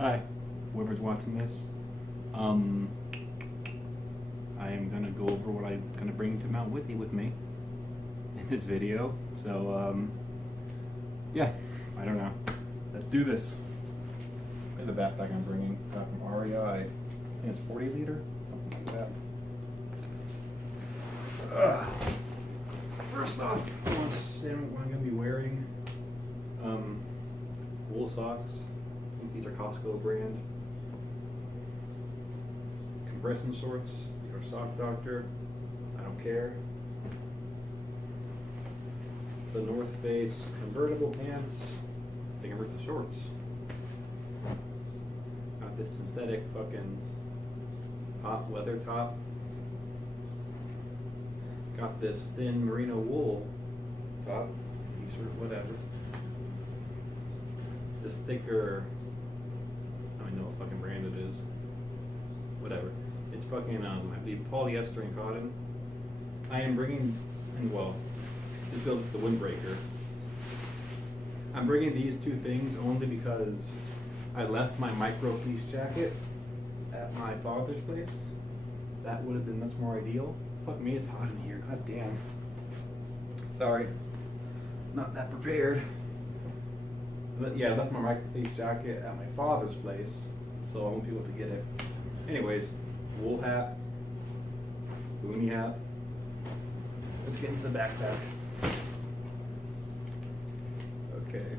Hi, whoever's watching this. I am gonna go over what I'm gonna bring to Mount Whitney with me in this video. So, yeah, I don't know. Let's do this. In the backpack I'm bringing from REI. I think it's 40 liter, something like that. First off, I want to say what I'm gonna be wearing. Wool socks. I think these are Costco brand. Compression shorts. These are Sock Doctor. I don't care. The North Face convertible pants. I think I ripped the shorts. Got this synthetic fucking hot weather top. Got this thin merino wool top, t-shirt, whatever. This thicker, I don't know what fucking brand it is. Whatever. It's fucking, I believe polyester and cotton. I am bringing, and well, this goes with the windbreaker. I'm bringing these two things only because I left my micro fleece jacket at my father's place. That would have been much more ideal. Fuck me, it's hot in here. God damn. Sorry. Not that prepared. But yeah, I left my micro fleece jacket at my father's place, so I won't be able to get it. Anyways, wool hat, boonie hat. Let's get into the backpack. Okay.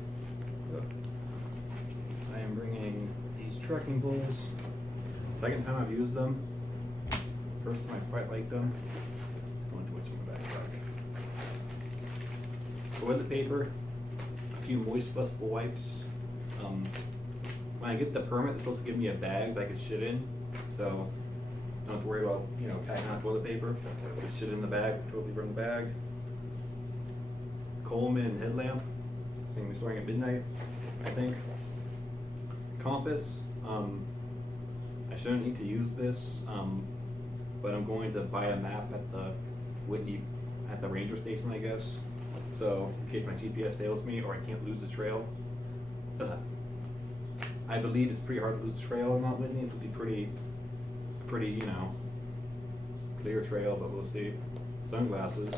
So, I am bringing these trekking poles. Second time I've used them. First time I quite liked them. Going to what's in the backpack. Toilet paper, a few moist flexible wipes. When I get the permit, they're supposed to give me a bag that I could shit in, so I don't have to worry about, packing out toilet paper. Just shit in the bag, toilet paper in the bag. Coleman headlamp. I think we're starting at midnight, I think. Compass. I shouldn't need to use this, but I'm going to buy a map at the ranger station, I guess. So in case my GPS fails me or I can't lose the trail. I believe it's pretty hard to lose the trail in Mount Whitney. It would be pretty, clear trail, but we'll see. Sunglasses.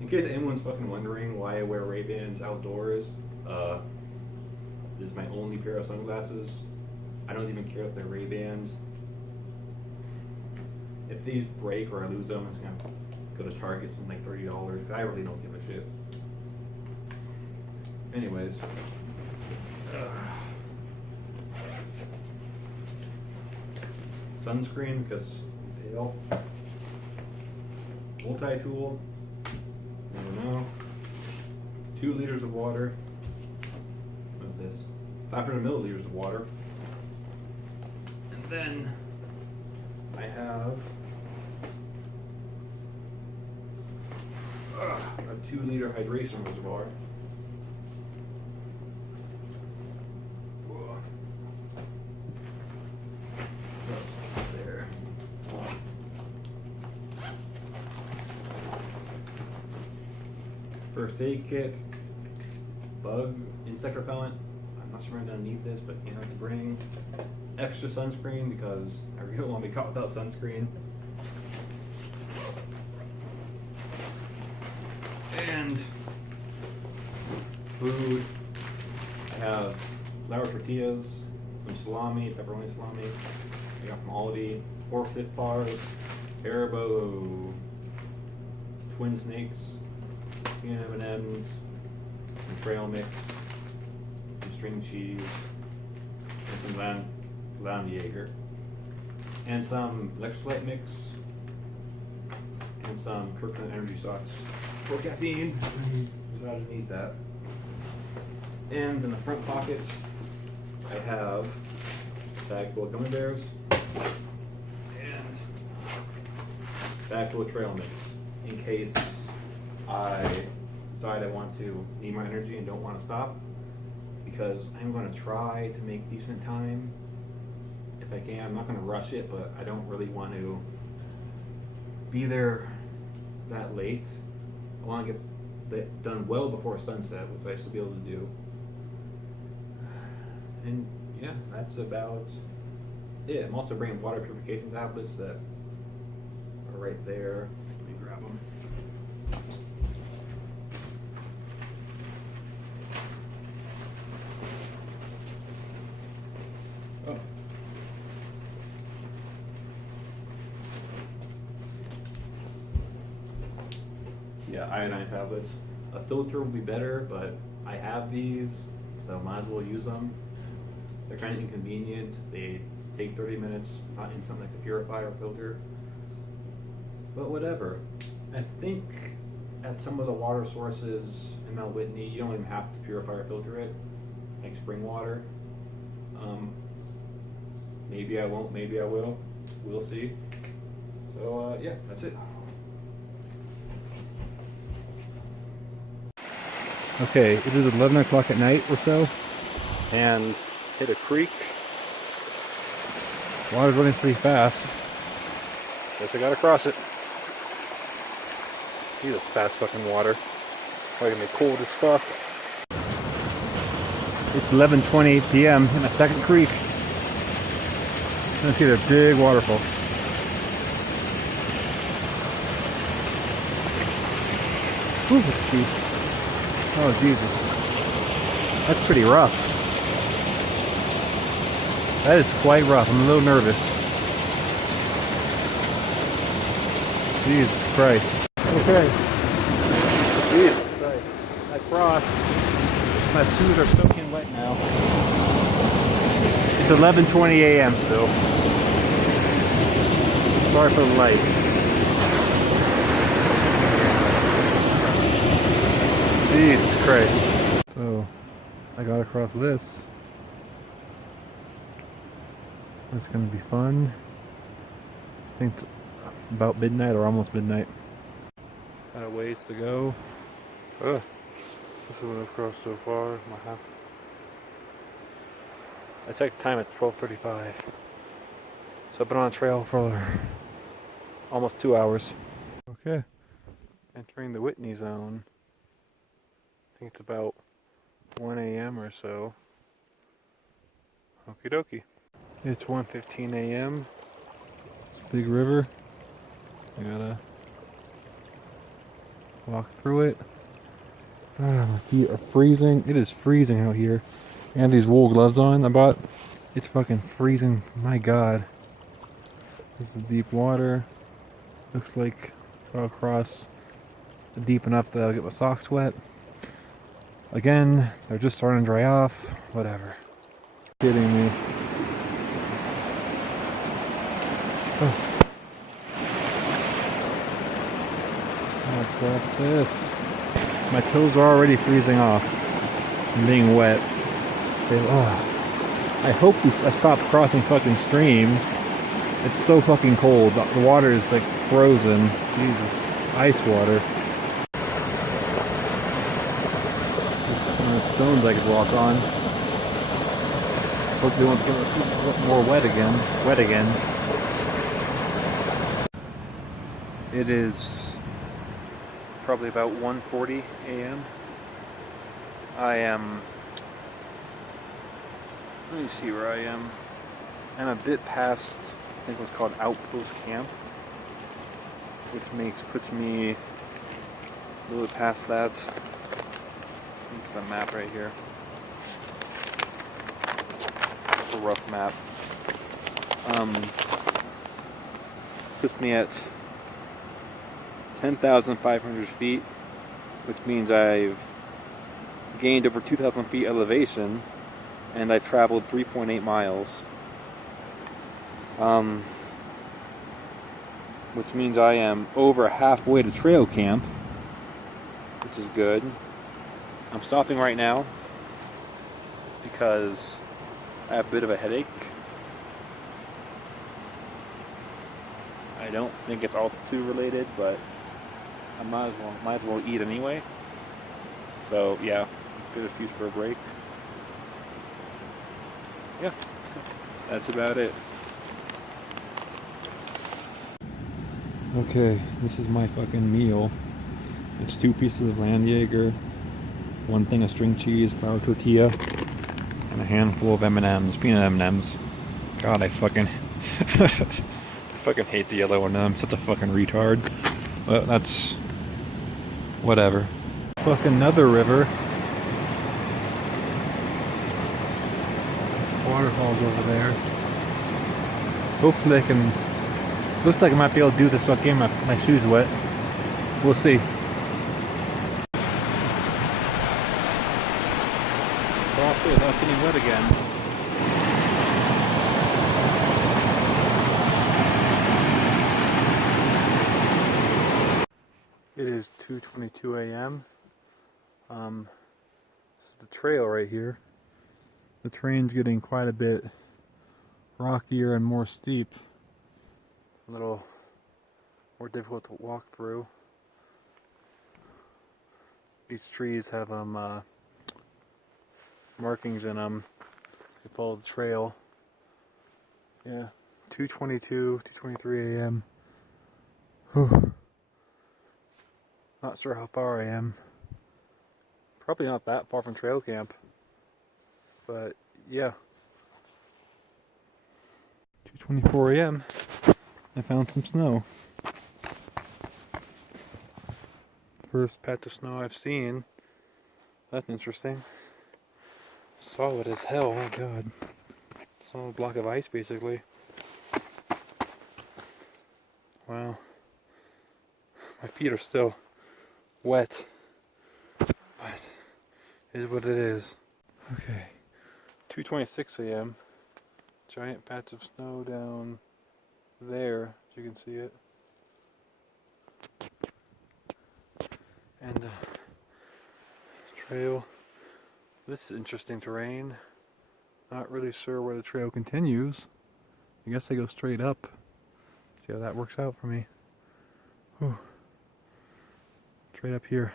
In case anyone's fucking wondering why I wear Ray-Bans outdoors, this is my only pair of sunglasses. I don't even care if they're Ray-Bans. If these break or I lose them, it's gonna go to Target, something like $30. I really don't give a shit. Anyways. Sunscreen, because pale. Multi-tool. Never know. 2 liters of water. What is this? 500 milliliters of water. And then I have a 2-liter hydration reservoir. There. First aid kit, bug insect repellent. I'm not sure I'm gonna need this, but I have to bring extra sunscreen because I really don't want to be caught without sunscreen. And food. I have flour tortillas, some salami, pepperoni salami. I got from Aldi, 4 Cliff Bars, Haribo Twin Snakes, peanut M&Ms, some trail mix, some string cheese, and some Landjaeger, and some electrolyte mix, and some Kirkland energy shots for caffeine. So I didn't need that. And in the front pockets, I have a bag full of gummy bears and a bag full of trail mix in case I decide I need more energy and don't want to stop, because I'm going to try to make decent time if I can. I'm not going to rush it, but I don't really want to be there that late. I want to get done well before sunset, which I should be able to do. And yeah, that's about it. I'm also bringing water purification tablets that are right there. Let me grab them. Oh. Yeah, iodine tablets. A filter would be better, but I have these, so might as well use them. They're kind of inconvenient. They take 30 minutes, not in something like a purifier or filter. But whatever. I think at some of the water sources in Mount Whitney, you don't even have to purify or filter it, like spring water. Maybe I won't, maybe I will. We'll see. So yeah, that's it. Okay, it is 11 o'clock at night or so, and hit a creek. Water's running pretty fast. Guess I gotta cross it. See this fast fucking water. Probably gonna be cold as fuck. It's 11:20 p.m. in a second creek. Let's see the big waterfall. Whew, it's steep. Oh Jesus, that's pretty rough. That is quite rough. I'm a little nervous. Jesus Christ. Okay. Jesus Christ. I crossed. My shoes are soaking wet now. It's 11:20 a.m. still. Sorry for the light. Jesus Christ. So, I got across this. It's gonna be fun. I think about midnight or almost midnight. Got a ways to go. This is what I've crossed so far. I checked time at 12:35. So I've been on the trail for almost 2 hours. Okay. Entering the Whitney zone. I think it's about 1 a.m. or so. Okie dokie. It's 1:15 a.m. It's a big river. I gotta walk through it. My feet are freezing. It is freezing out here. I have these wool gloves on I bought. It's fucking freezing. My God. This is deep water. Looks like I'll cross deep enough that I'll get my socks wet. Again, they're just starting to dry off. Whatever. Kidding me. Oh. Cross this. My toes are already freezing off from being wet. I hope I stop crossing fucking streams. It's so fucking cold. The water is like frozen. Jesus. Ice water. There's stones I could walk on. Hopefully it won't get more wet again. It is probably about 1:40 a.m. Let me see where I am. I'm a bit past, I think what's called Outpost Camp, which puts me a little past that. Look at the map right here. It's a rough map. Puts me at 10,500 feet, which means I've gained over 2,000 feet elevation, and I traveled 3.8 miles. Which means I am over halfway to trail camp, which is good. I'm stopping right now because I have a bit of a headache. I don't think it's altitude related, but I might as well eat anyway. So yeah, good excuse for a break. Yeah, that's about it. Okay, this is my fucking meal. It's 2 pieces of land Jaeger, 1 thing of string cheese, flour tortilla, and a handful of M&Ms, peanut M&Ms. God, I fucking fucking hate the yellow one. I'm such a fucking retard. But that's whatever. Fucking another river. This waterfall's over there. Hopefully I can. Looks like I might be able to do this without getting my shoes wet. We'll see. Cross it without getting wet again. It is 2:22 a.m. This is the trail right here. The terrain's getting quite a bit rockier and more steep. A little more difficult to walk through. These trees have markings in them. They follow the trail. Yeah, 2:22, 2:23 a.m. Not sure how far I am. Probably not that far from trail camp. But yeah. 2:24 a.m. I found some snow. First patch of snow I've seen. That's interesting. Solid as hell, oh god. Solid block of ice basically. Wow. My feet are still wet. But it is what it is. Okay. 2:26 a.m. Giant patch of snow down there, as you can see it. And trail. This is interesting terrain. Not really sure where the trail continues. I guess I go straight up. See how that works out for me. Whew. Straight up here.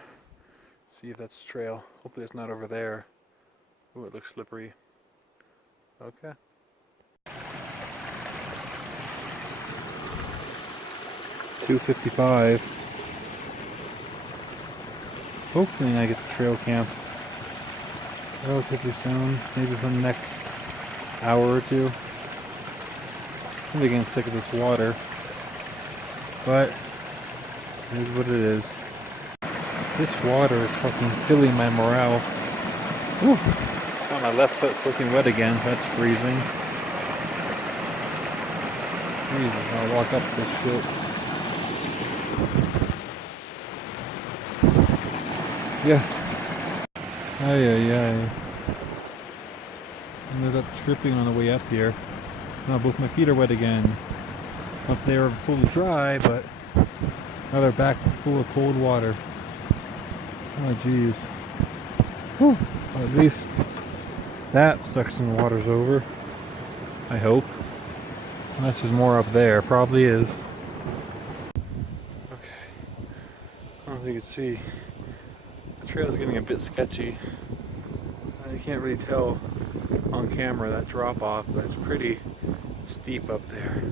See if that's the trail. Hopefully it's not over there. Ooh, it looks slippery. Okay. $2.55. Hopefully I get to trail camp relatively soon, maybe for the next hour or two. I'm getting sick of this water, but it is what it is. This water is fucking killing my morale. Whew. Got my left foot soaking wet again. That's freezing. Jesus, I'll walk up this shit. Yeah. Ay, ay, ay. Ended up tripping on the way up here. Now both my feet are wet again. Up there fully dry, but now they're back full of cold water. Oh jeez. Whew. Well, at least that section of water's over. I hope. Unless there's more up there. Probably is. Okay. I don't know if you can see. The trail's getting a bit sketchy. You can't really tell on camera that drop off, but it's pretty steep up there.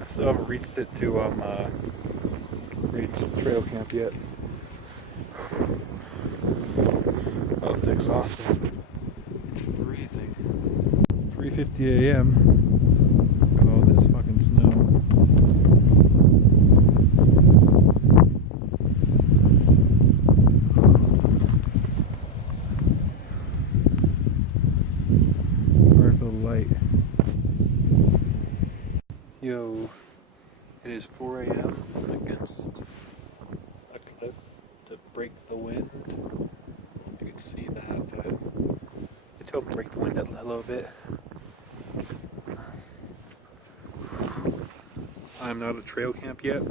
I still haven't reached it to reach trail camp yet. Oh, it's exhausting. It's freezing. 3:50 a.m. Got all this fucking snow. Sorry for the light. Yo, it is 4 a.m. against a cliff to break the wind. You can see that, but it's hoping to break the wind a little bit. I'm not at trail camp yet.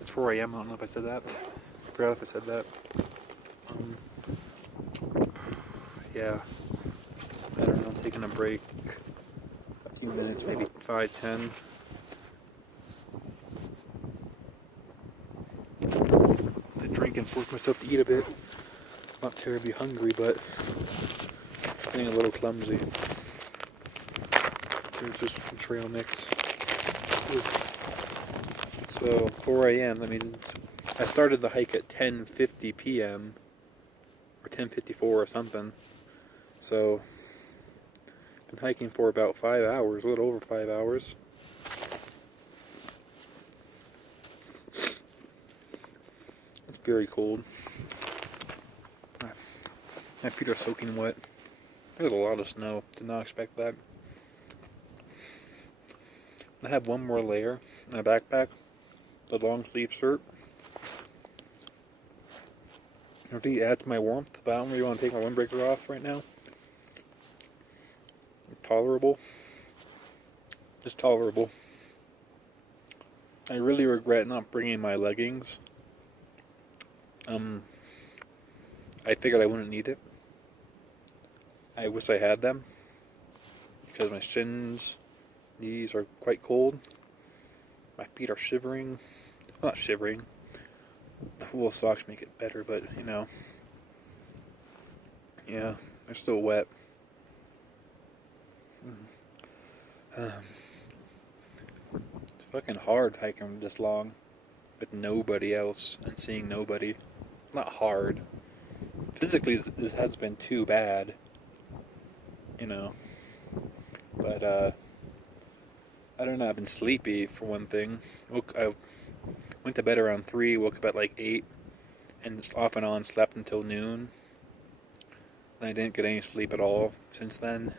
It's 4 a.m. I don't know if I said that. I forgot if I said that. Yeah. I don't know. I'm taking a break. A few minutes, maybe 5, 10. I drink and force myself to eat a bit. Not terribly hungry, but getting a little clumsy. There's just some trail mix. Ooh. So So 4 a.m. That means I started the hike at 10:50 p.m. or 10:54 or something. So been hiking for about 5 hours, a little over 5 hours. It's very cold. My feet are soaking wet. There's a lot of snow. Did not expect that. I have one more layer in my backpack, the long sleeve shirt. It really adds to my warmth, but I don't really want to take my windbreaker off right now. Tolerable. Just tolerable. I really regret not bringing my leggings. I figured I wouldn't need it. I wish I had them because my shins, knees are quite cold. My feet are shivering. Well, not shivering. The wool socks make it better, but you know, yeah, they're still wet. It's fucking hard hiking this long with nobody else and seeing nobody. Not hard. Physically, this has been too bad, you know. But I don't know. I've been sleepy for one thing. I went to bed around 3, woke up at like 8, and just off and on slept until noon. And I didn't get any sleep at all since then.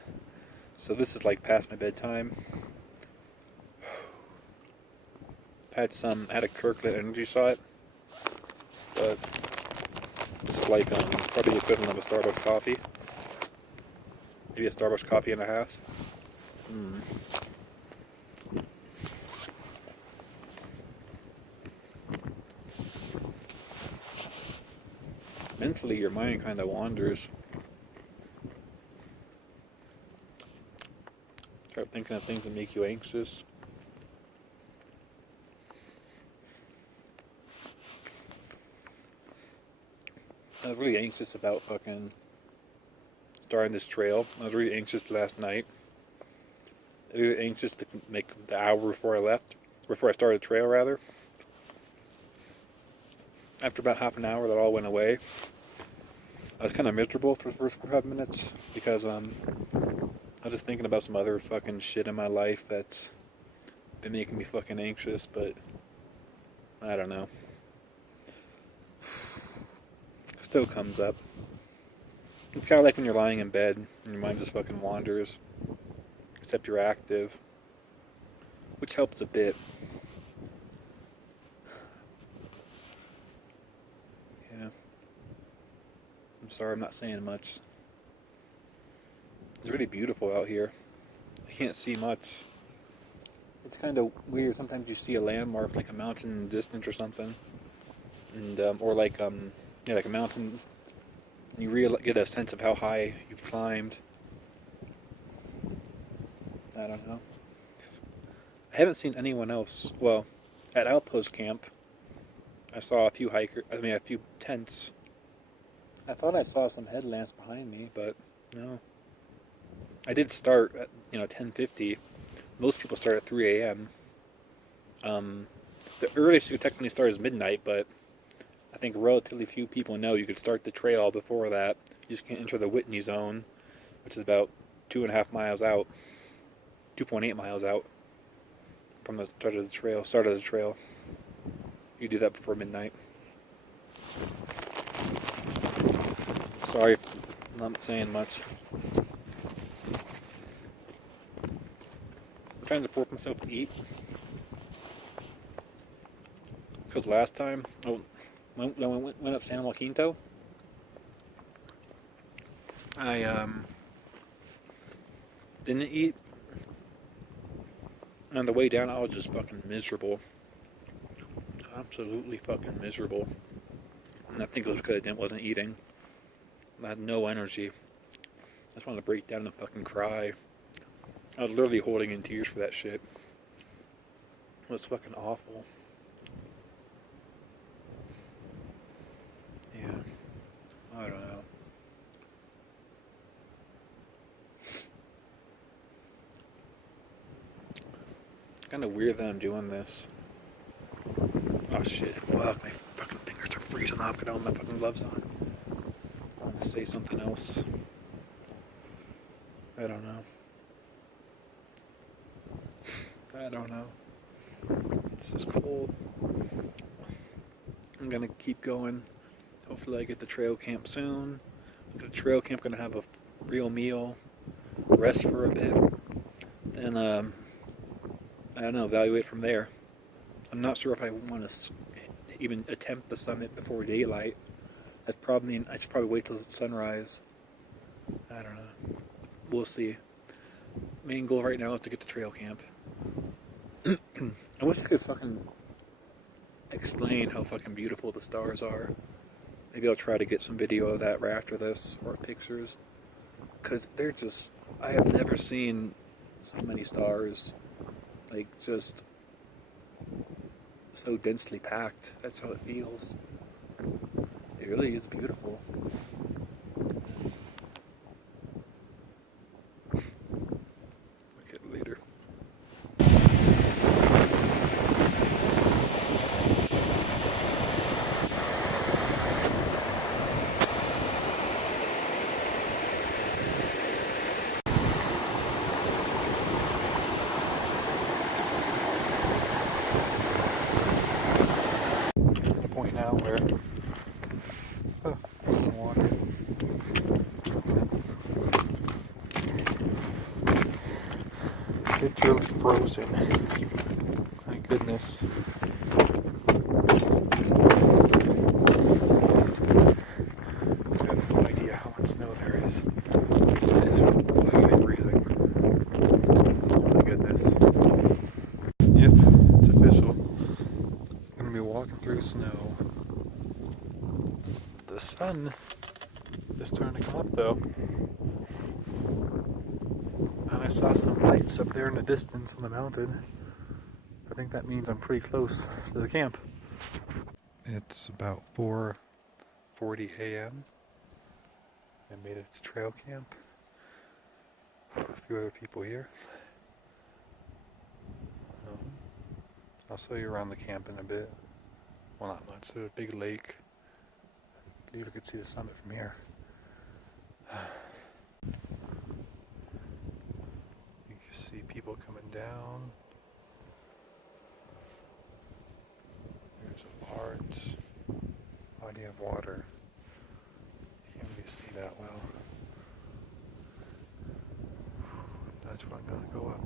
So this is like past my bedtime. Had a Kirkland energy shot, but it's like probably the equivalent of a Starbucks coffee. Maybe a Starbucks coffee and a half. Mentally, your mind kind of wanders. Start thinking of things that make you anxious. I was really anxious about fucking starting this trail. I was really anxious last night. Really anxious to make the hour before I started the trail rather. After about half an hour, that all went away. I was kind of miserable for the first 5 minutes because I was just thinking about some other fucking shit in my life that's been making me fucking anxious, but I don't know. Still comes up. It's kind of like when you're lying in bed and your mind just fucking wanders, except you're active, which helps a bit. Yeah. I'm sorry I'm not saying much. It's really beautiful out here. I can't see much. It's kind of weird. Sometimes you see a landmark like a mountain in the distance or something, and or like like a mountain. And you get a sense of how high you've climbed. I don't know. I haven't seen anyone else. Well, at Outpost Camp, I saw a few a few tents. I thought I saw some headlamps behind me, but no. I did start at 10:50. Most people start at 3 a.m. The earliest you could technically start is midnight, but I think relatively few people know you could start the trail before that. You just can't enter the Whitney zone, which is about 2.5 miles out, 2.8 miles out from the start of the trail. You do that before midnight. Sorry, I'm not saying much. I'm trying to force myself to eat. Because last time, when I went up San Juan Quinto, I didn't eat. On the way down, I was just fucking miserable. Absolutely fucking miserable. And I think it was because I wasn't eating. I had no energy. I just wanted to break down and fucking cry. I was literally holding in tears for that shit. It was fucking awful. Yeah. I don't know. It's kind of weird that I'm doing this. Oh shit, fuck, my fucking fingers are freezing off because I don't have my fucking gloves on. I'm gonna say something else. I don't know. I don't know. It's just cold. I'm gonna keep going. Hopefully I get the trail camp soon. At the trail camp, gonna have a real meal, rest for a bit, then I don't know, evaluate from there. I'm not sure if I want to even attempt the summit before daylight. I should probably wait till sunrise. I don't know. We'll see. Main goal right now is to get to trail camp. I wish I could fucking explain how fucking beautiful the stars are. Maybe I'll try to get some video of that right after this, or pictures. Because they're just, I have never seen so many stars, like, just so densely packed. That's how it feels. It really is beautiful. Look at it later. The point now where there's some water. It's really frozen. My goodness. I have no idea how much snow there is. It's really freezing. Oh my goodness. Yep, it's official. I'm gonna be walking through snow. The sun is starting to come up though. And I saw some lights up there in the distance on the mountain. I think that means I'm pretty close to the camp. It's about 4:40 a.m. I made it to trail camp. A few other people here. I'll show you around the camp in a bit. Well, not much. There's a big lake. I believe I could see the summit from here. You can see people coming down. There's a large body of water. You can't really see that well. That's where I'm gonna go up.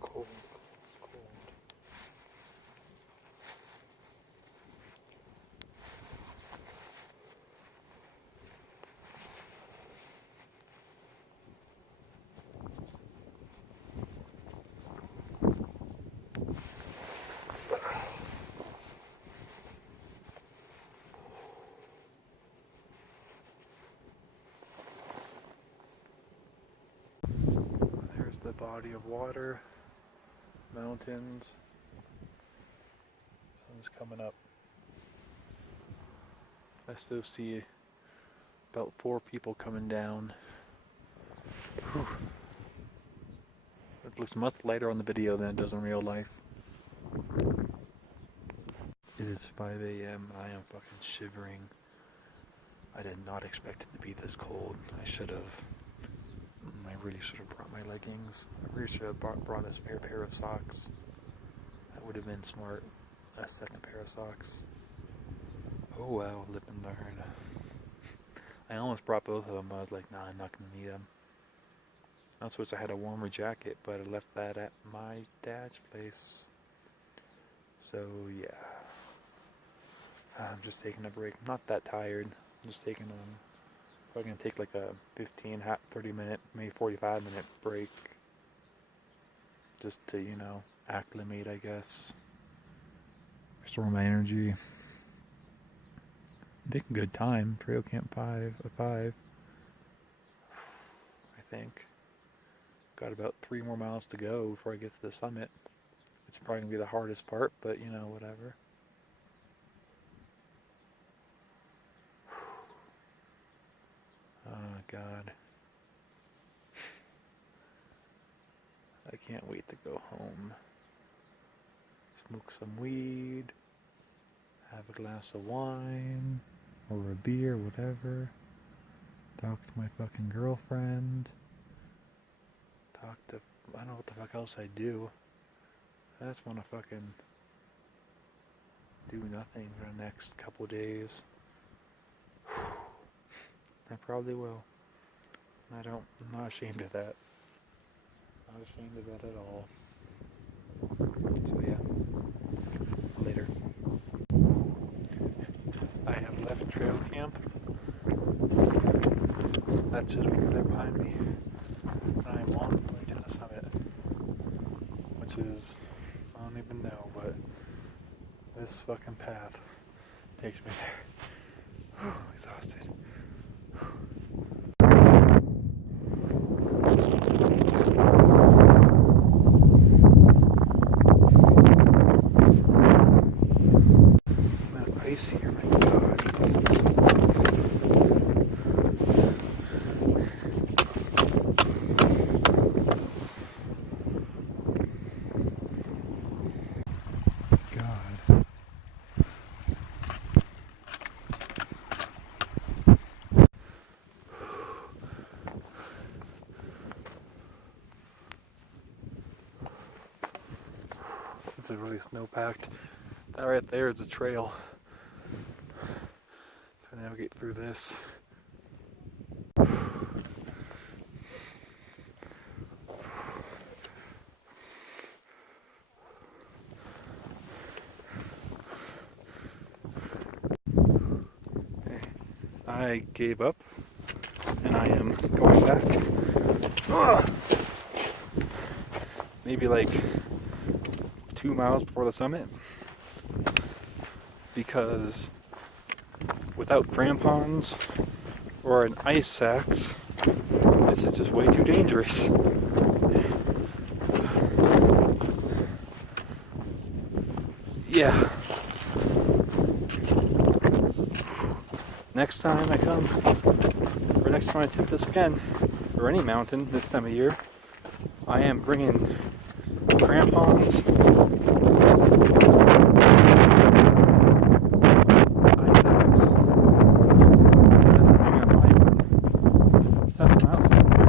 Cold. There's the body of water, mountains. Sun's coming up. I still see about 4 people coming down. Whew. It looks much lighter on the video than it does in real life. It is 5 a.m. and I am fucking shivering. I did not expect it to be this cold. I should have. I really should have brought my leggings. I really should have brought a spare pair of socks. That would have been smart. A second pair of socks. Oh wow, lip and darn. I almost brought both of them, but I was like, nah, I'm not gonna need them. I was supposed to have a warmer jacket, but I left that at my dad's place. So yeah, I'm just taking a break. I'm not that tired. I'm just taking probably gonna take like a 15, 30 minute, maybe 45-minute break, just to, you know, acclimate, I guess. Restore my energy. I'm taking a good time. Trail Camp 5, I think. Got about 3 more miles to go before I get to the summit. It's probably gonna be the hardest part, but you know, whatever. Oh God. I can't wait to go home. Smoke some weed, have a glass of wine, or a beer, whatever. Talk to my fucking girlfriend. I don't know what the fuck else I do. I just want to fucking do nothing for the next couple days. I probably will. I'm not ashamed of that. Not ashamed of that at all. So yeah, later. I have left trail camp. That's it over there behind me. And I am on my way to the summit. Which is, I don't even know, but this fucking path takes me there. Exhausted. That ice here, my God. This is really snow-packed. That right there is a trail. Trying to navigate through this. I gave up, and I am going back. Ugh. Maybe like 2 miles before the summit, because without crampons or an ice sax, this is just way too dangerous. Yeah. Next time I come, or next time I attempt this again, or any mountain this time of year, I am bringing crampons, ice axe, test them out somewhere,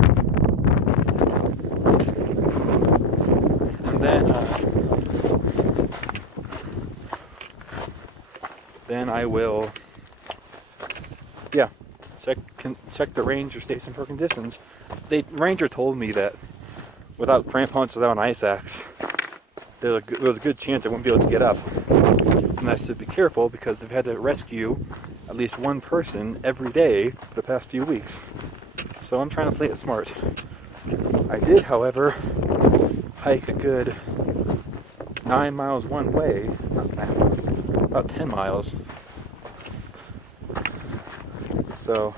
and then I will, check the ranger station for conditions. The ranger told me that without crampons, without an ice axe, there was a good chance I wouldn't be able to get up. And I should be careful because they've had to rescue at least one person every day for the past few weeks. So I'm trying to play it smart. I did, however, hike a good 9 miles one way, not 9 miles, about 10 miles. So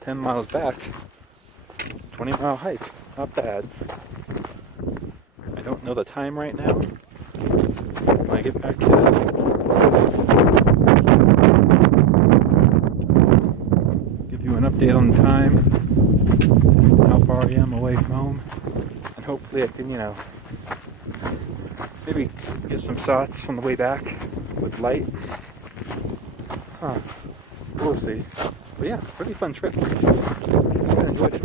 10 miles back, 20-mile hike, not bad. I don't know the time right now. When I get back to it, give you an update on the time, how far I am away from home, and hopefully I can, maybe get some shots on the way back with light. Huh. We'll see. But yeah, pretty fun trip. I enjoyed it.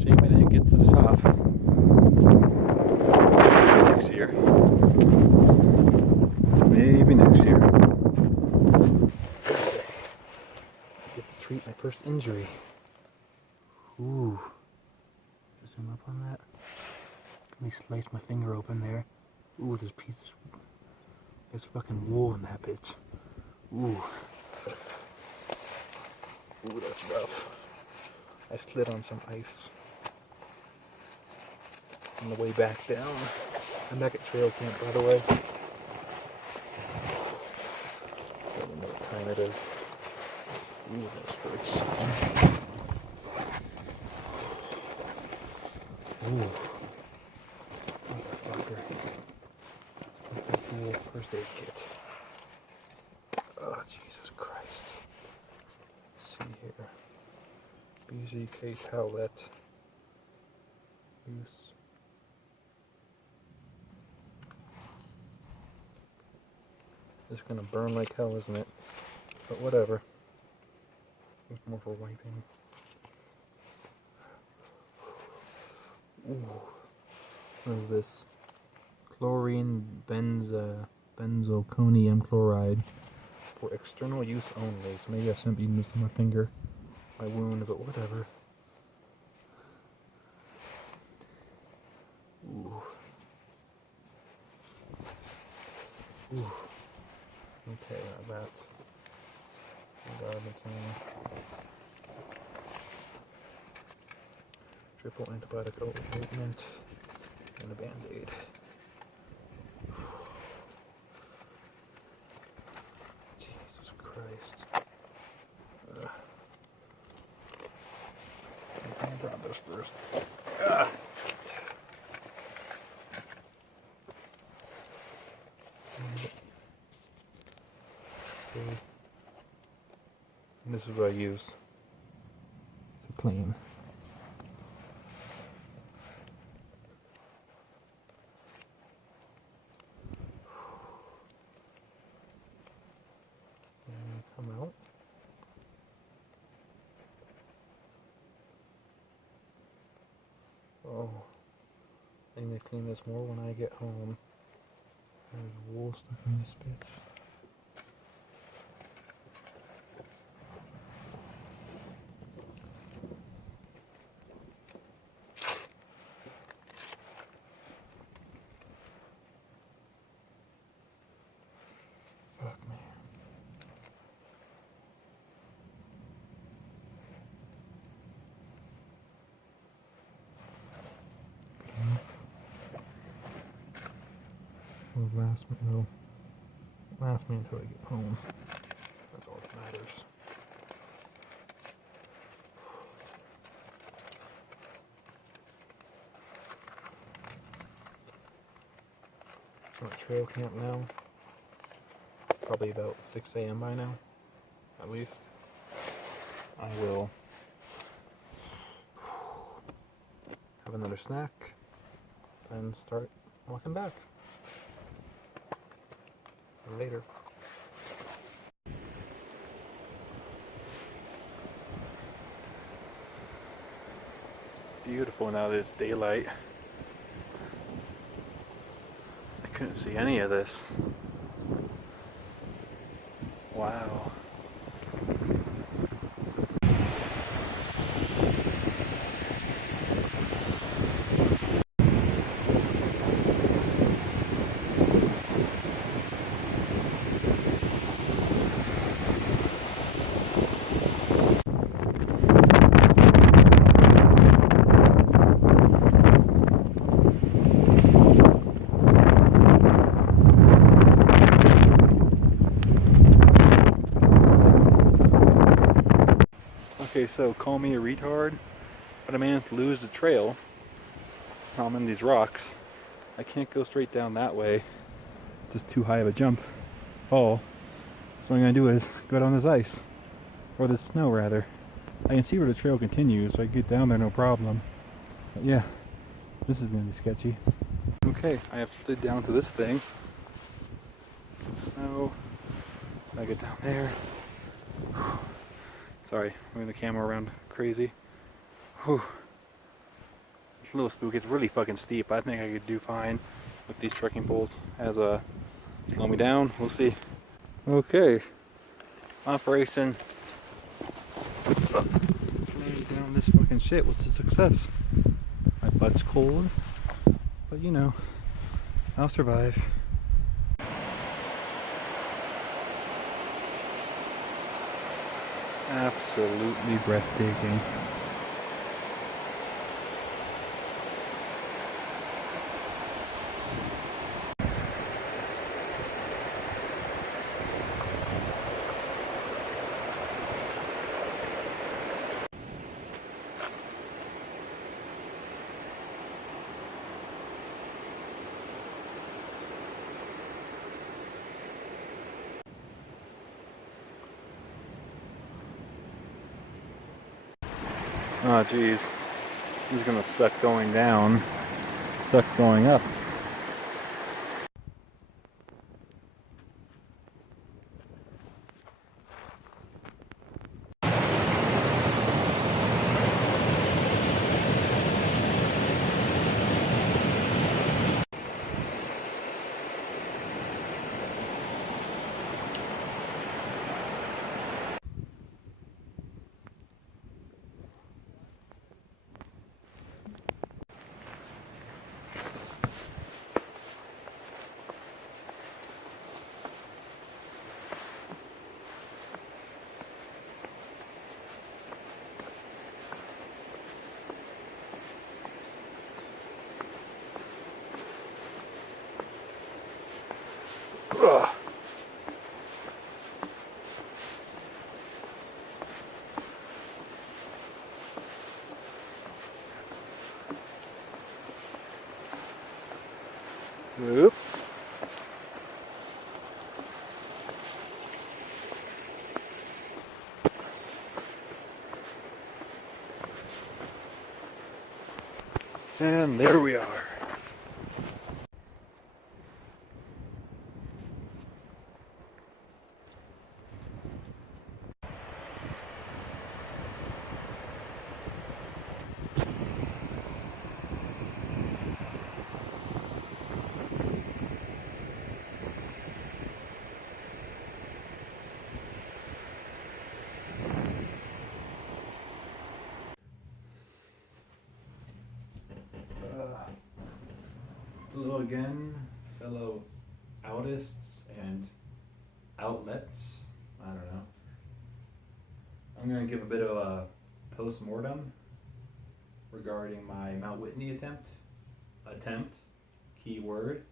Shame I didn't get to the top. Maybe next year. Maybe next year. I get to treat my first injury. Ooh. Zoom up on that. Let me slice my finger open there. Ooh, there's fucking wool in that bitch. Ooh. Ooh, that's rough. I slid on some ice on the way back down. I'm back at trail camp, by the way. I don't know what time it is. Ooh, this hurts. Ooh. Motherfucker. Cool first aid kit. Oh, Jesus Christ. Let's see here. BZK towelette. Use. It's gonna burn like hell, isn't it? But whatever. It's more for wiping. Ooh. What is this? Chlorine benzalkonium chloride for external use only. So maybe I shouldn't be using my finger, my wound, but whatever. Ooh. Ooh. Okay, that. Triple antibiotic ointment and a band-aid. Jesus Christ. I'm gonna grab this first. Okay. And this is what I use to clean. And come out. Oh, I need to clean this more when I get home. There's wool stuck in this bitch. Fuck me. Last me until I get home. That's all that matters. I'm at trail camp now. Probably about 6 a.m. by now, at least. I will have another snack and start walking back. Later. Beautiful now that it's daylight. I couldn't see any of this. Wow. Okay, so call me a retard, but I managed to lose the trail. I'm in these rocks. I can't go straight down that way. It's just too high of a jump. Fall. So what I'm gonna do is go down this ice. Or this snow rather. I can see where the trail continues, so I can get down there no problem. But yeah, This is gonna be sketchy. Okay, I have slid down to this thing. Snow. I get down there. Sorry, moving the camera around crazy. Whew. A little spooky. It's really fucking steep. I think I could do fine with these trekking poles as slow me down. We'll see. Okay. Operation slowing down this fucking shit. What's a success? My butt's cold, but you know, I'll survive. Absolutely breathtaking. Oh geez, he's gonna suck going down, suck going up. Ugh. Whoop. And there we are. Hello again, fellow outists and outlets. I don't know. I'm going to give a bit of a post-mortem regarding my Mount Whitney attempt, keyword.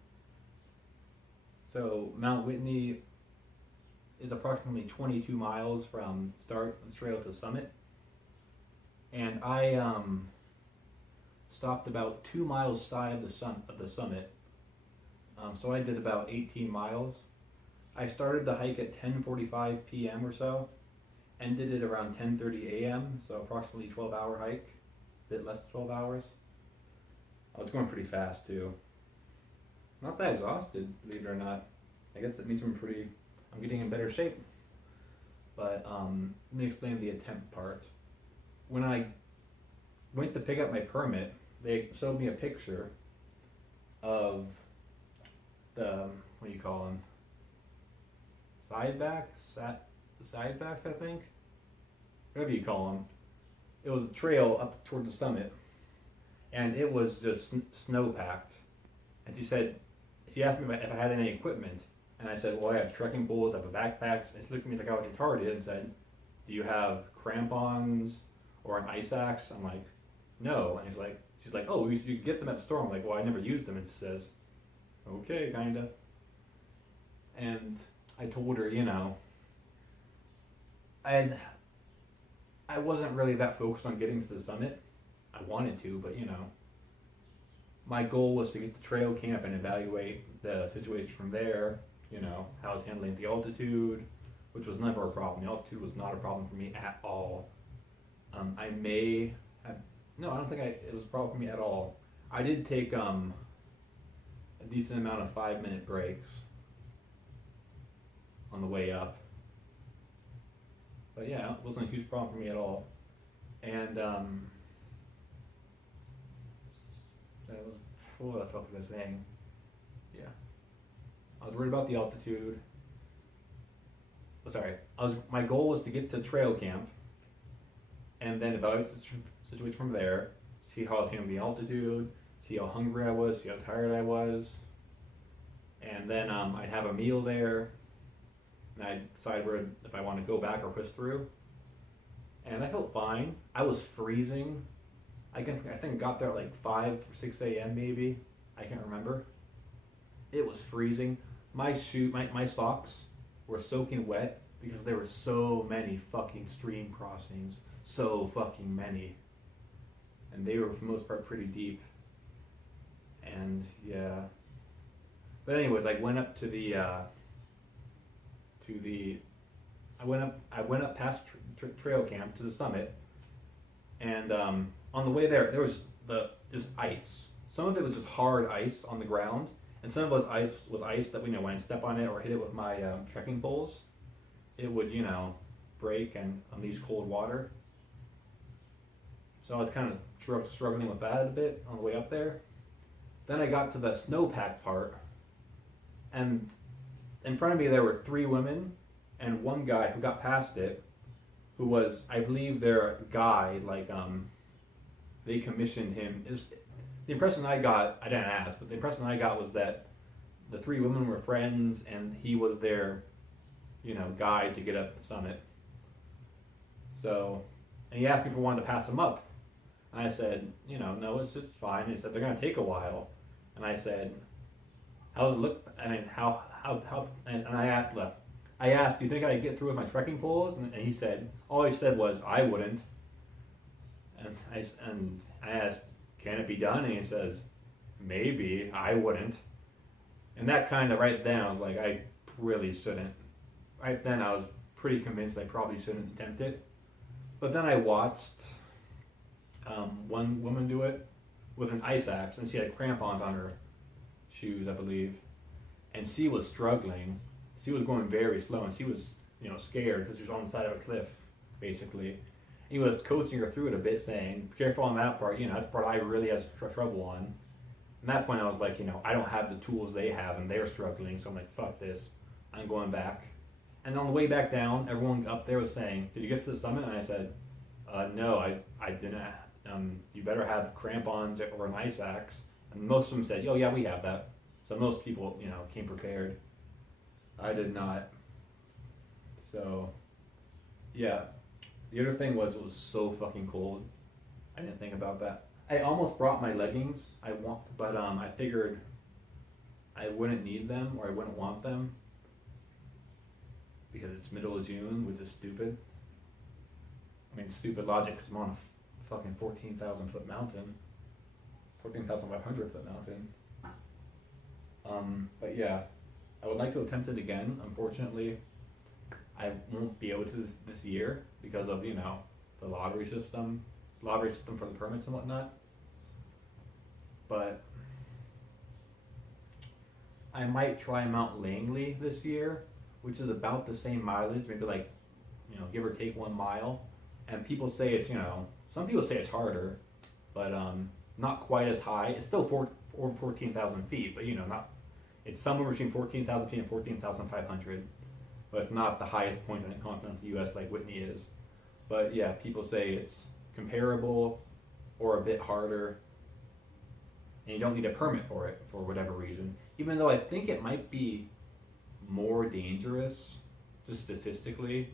So Mount Whitney is approximately 22 miles from start and trail to summit. And I stopped about 2 miles side of the summit. So I did about 18 miles. I started the hike at 10:45 p.m. or so, ended it around 10:30 a.m. So approximately 12-hour hike, a bit less than 12 hours. I was going pretty fast too. Not that exhausted, believe it or not. I guess that means I'm getting in better shape. But let me explain the attempt part. When I went to pick up my permit, they showed me a picture of the, what do you call them? Side backs, I think? Whatever you call them. It was a trail up toward the summit, and it was just snow-packed. And she asked me if I had any equipment, and I said, well, I have trekking poles, I have a backpack. And she looked at me like I was retarded and said, do you have crampons or an ice axe? I'm like, no. And she's like, oh, you could get them at the store. I'm like, well, I never used them. And she says, okay, kinda. And I told her, I wasn't really that focused on getting to the summit. I wanted to, but my goal was to get to trail camp and evaluate the situation from there, how I was handling the altitude, which was never a problem. The altitude was not a problem for me at all. I don't think it was a problem for me at all. I did take a decent amount of 5-minute breaks on the way up. But yeah, it wasn't a huge problem for me at all. And that was, what the fuck was I saying? Yeah, I was worried about the altitude. Oh, sorry, my goal was to get to trail camp, and then evaluate the situation from there. See how I was handling the altitude. See how hungry I was. See how tired I was. And then I'd have a meal there, and I'd decide where if I want to go back or push through. And I felt fine. I was freezing. I think I got there at like 5 or 6 a.m. maybe. I can't remember. It was freezing. My socks were soaking wet because there were so many fucking stream crossings. So fucking many. And they were for the most part pretty deep. And yeah. But anyways, I went up I went up past trail camp to the summit, and on the way there was just ice. Some of it was just hard ice on the ground, and some of it was ice that when I step on it or hit it with my trekking poles, it would break and unleash cold water. So I was kind of struggling with that a bit on the way up there. Then I got to the snowpack part, and in front of me there were 3 women and 1 guy who got past it, who was, I believe, their guide. Like they commissioned him. The impression I got, I didn't ask, but the impression I got was that the 3 women were friends and he was their, guide to get up the summit. So, and he asked me if I wanted to pass him up. And I said, no, it's just fine. He said, they're going to take a while. And I said, how does it look? I mean, how, and I asked, do you think I could get through with my trekking poles? And he said, all he said was, I wouldn't. And I asked, can it be done? And he says, maybe, I wouldn't. And that kind of, right then, I was like, I really shouldn't. Right then, I was pretty convinced I probably shouldn't attempt it. But then I watched one woman do it with an ice axe, and she had crampons on her shoes, I believe. And she was struggling. She was going very slow, and she was, scared because she was on the side of a cliff, basically. He was coaching her through it a bit, saying, careful on that part, that's the part I really have trouble on. At that point, I was like, I don't have the tools they have, and they're struggling, so I'm like, fuck this. I'm going back. And on the way back down, everyone up there was saying, did you get to the summit? And I said, no, I didn't. You better have crampons or an ice axe. And most of them said, oh yeah, we have that. So most people, came prepared. I did not. So, yeah. The other thing was, it was so fucking cold. I didn't think about that. I almost brought my leggings. But I figured I wouldn't need them, or I wouldn't want them, because it's middle of June, which is stupid. I mean, stupid logic, because I'm on a fucking 14,000 foot mountain, 14,500 foot mountain. But yeah, I would like to attempt it again. Unfortunately, I won't be able to this year because of, the lottery system for the permits and whatnot. But I might try Mount Langley this year, which is about the same mileage, maybe like, give or take 1 mile. And people say it's, some people say it's harder, but not quite as high. It's still over 14,000 feet, but it's somewhere between 14,000 feet and 14,500. But it's not the highest point in the continental U.S. like Whitney is. But yeah, people say it's comparable or a bit harder, and you don't need a permit for it for whatever reason. Even though I think it might be more dangerous, just statistically,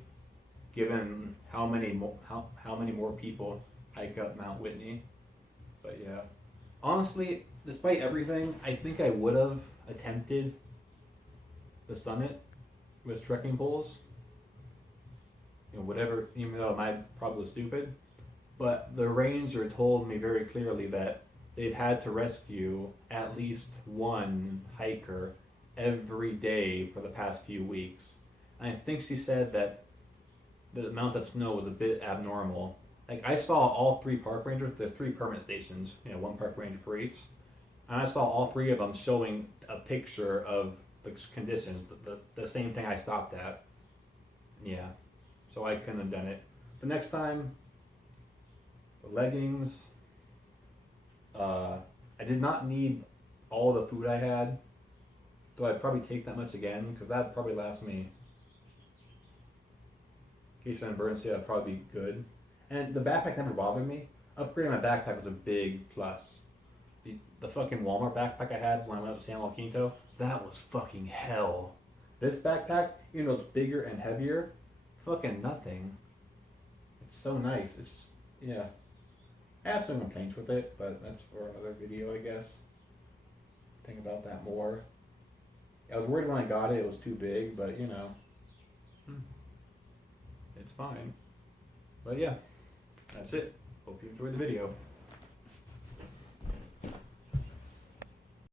given how many more people hike up Mount Whitney. But yeah, honestly, despite everything, I think I would have attempted the summit with trekking poles. Whatever, even though my probably was stupid. But the ranger told me very clearly that they've had to rescue at least 1 hiker every day for the past few weeks. And I think she said that the amount of snow was a bit abnormal, Like, I saw all 3 park rangers. There's 3 permit stations, you know, 1 park ranger per each. And I saw all 3 of them showing a picture of the conditions, the same thing I stopped at. Yeah, so I couldn't have done it. But next time, the leggings. I did not need all the food I had. Though I'd probably take that much again, because that'd probably last me. In case of emergency, that'd probably be good. And the backpack never bothered me. Upgrading my backpack was a big plus. The fucking Walmart backpack I had when I went up to San Juan Quinto, that was fucking hell. This backpack, even though it's bigger and heavier, fucking nothing. It's so nice. It's just, yeah. I have some complaints with it, but that's for another video, I guess. Think about that more. I was worried when I got it, it was too big, but you know. It's fine. But yeah, that's it. Hope you enjoyed the video.